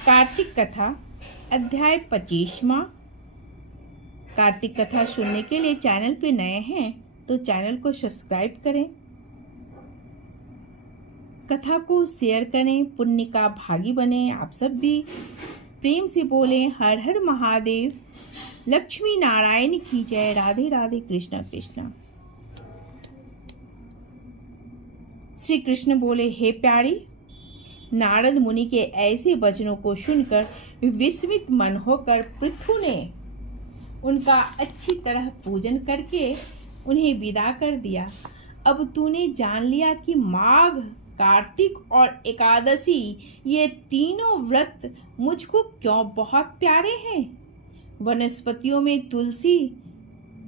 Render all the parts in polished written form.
कार्तिक कथा अध्याय 25वां। कार्तिक कथा सुनने के लिए चैनल पे नए हैं तो चैनल को सब्सक्राइब करें, कथा को शेयर करें, पुण्य का भागी बने। आप सब भी प्रेम से बोलें हर हर महादेव, लक्ष्मी नारायण की जय। राधे राधे, कृष्णा कृष्णा। श्री कृष्ण बोले, हे प्यारी, नारद मुनि के ऐसे वचनों को सुनकर विस्मित मन होकर पृथु ने उनका अच्छी तरह पूजन करके उन्हें विदा कर दिया। अब तूने जान लिया कि माघ, कार्तिक और एकादशी ये तीनों व्रत मुझको क्यों बहुत प्यारे हैं। वनस्पतियों में तुलसी,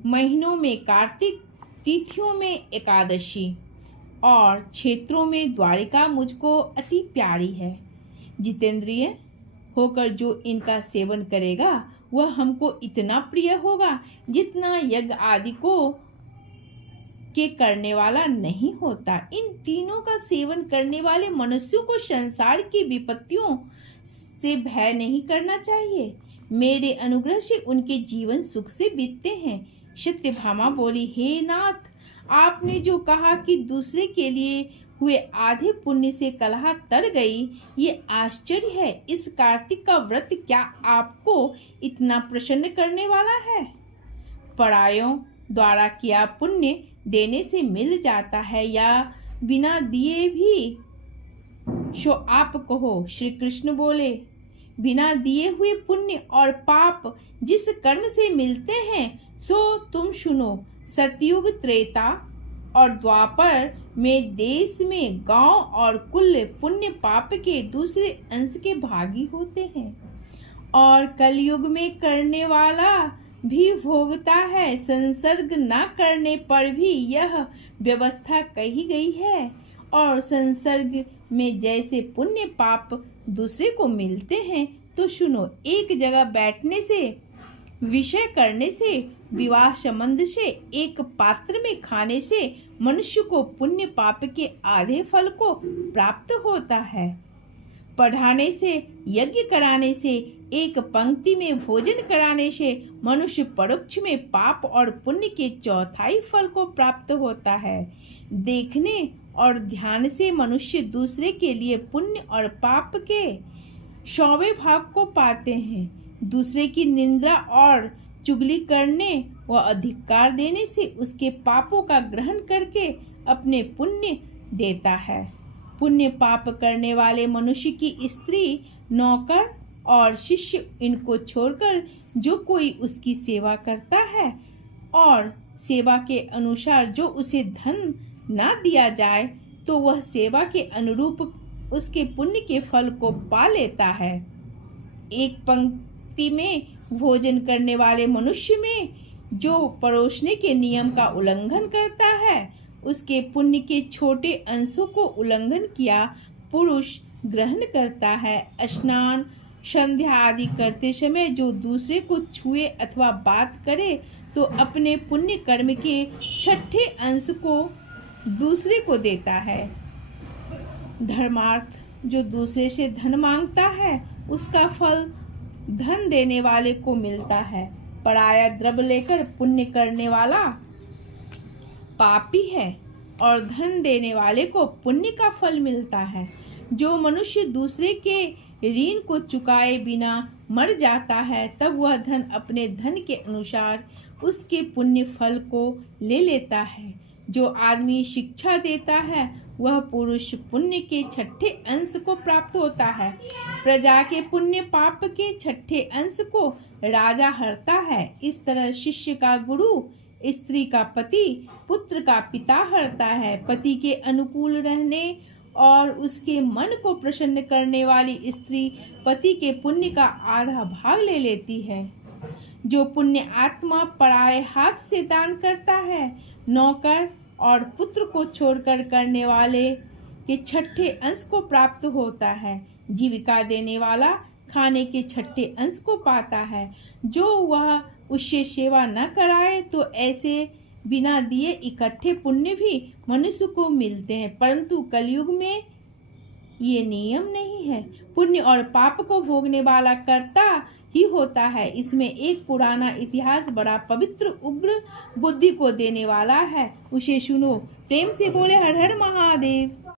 महीनों में कार्तिक, तिथियों में एकादशी और क्षेत्रों में द्वारिका मुझको अति प्यारी है। जितेंद्रिय होकर जो इनका सेवन करेगा वह हमको इतना प्रिय होगा जितना यज्ञ आदि को के करने वाला नहीं होता। इन तीनों का सेवन करने वाले मनुष्यों को संसार की विपत्तियों से भय नहीं करना चाहिए। मेरे अनुग्रह से उनके जीवन सुख से बीतते हैं। सत्यभामा बोली, हे नाथ, आपने जो कहा कि दूसरे के लिए हुए आधे पुण्य से कलह तर गई, ये आश्चर्य है। इस कार्तिक का व्रत क्या आपको इतना प्रसन्न करने वाला है? परायों द्वारा किया पुण्य देने से मिल जाता है या बिना दिए भी? सो आप कहो। श्री कृष्ण बोले, बिना दिए हुए पुण्य और पाप जिस कर्म से मिलते हैं सो तुम सुनो। सतयुग, त्रेता और द्वापर में देश में गांव और कुल पुण्य पाप के दूसरे अंश के भागी होते हैं और कलयुग में करने वाला भी भोगता है। संसर्ग न करने पर भी यह व्यवस्था कही गई है और संसर्ग में जैसे पुण्य पाप दूसरे को मिलते हैं तो सुनो। एक जगह बैठने से, विषय करने से, विवाह संबंध से, एक पात्र में खाने से मनुष्य को पुण्य पाप के आधे फल को प्राप्त होता है। पढ़ाने से, यज्ञ कराने से, एक पंक्ति में भोजन कराने से मनुष्य परोक्ष में पाप और पुण्य के चौथाई फल को प्राप्त होता है। देखने और ध्यान से मनुष्य दूसरे के लिए पुण्य और पाप के 100वें भाग को पाते हैं। दूसरे की निंदा और चुगली करने व अधिकार देने से उसके पापों का ग्रहण करके अपने पुण्य देता है। पुण्य पाप करने वाले मनुष्य की स्त्री, नौकर और शिष्य इनको छोड़कर जो कोई उसकी सेवा करता है और सेवा के अनुसार जो उसे धन ना दिया जाए तो वह सेवा के अनुरूप उसके पुण्य के फल को पा लेता है। एक पंक्ति में भोजन करने वाले मनुष्य में जो परोसने के नियम का उल्लंघन करता है उसके पुण्य के छोटे अंशों को उल्लंघन किया पुरुष ग्रहण करता है। स्नान, संध्या आदि करते समय जो दूसरे को छुए अथवा बात करे तो अपने पुण्य कर्म के 6ठे अंश को दूसरे को देता है। धर्मार्थ, जो दूसरे से धन मांगता है उसका फल धन देने वाले को मिलता है। पराया द्रव्य लेकर पुण्य करने वाला पापी है और धन देने वाले को पुण्य का फल मिलता है। जो मनुष्य दूसरे के ऋण को चुकाए बिना मर जाता है तब वह धन अपने धन के अनुसार उसके पुण्य फल को ले लेता है। जो आदमी शिक्षा देता है वह पुरुष पुण्य के 6ठे अंश को प्राप्त होता है। प्रजा के पुण्य पाप के 6ठे अंश को राजा हरता है। इस तरह शिष्य का गुरु, स्त्री का पति, पुत्र का पिता हरता है। पति के अनुकूल रहने और उसके मन को प्रसन्न करने वाली स्त्री पति के पुण्य का आधा भाग ले लेती है। जो पुण्य आत्मा पराये हाथ से दान करता है, नौकर और पुत्र को छोड़कर करने वाले के 6ठे अंश को प्राप्त होता है। जीविका देने वाला खाने के 6ठे अंश को पाता है। जो वह उससे सेवा न कराए तो ऐसे बिना दिए इकट्ठे पुण्य भी मनुष्य को मिलते हैं, परंतु कलयुग में ये नियम नहीं है। पुण्य और पाप को भोगने वाला कर्ता ही होता है। इसमें एक पुराना इतिहास बड़ा पवित्र उग्र बुद्धि को देने वाला है, उसे सुनो। प्रेम से बोले हर हर महादेव।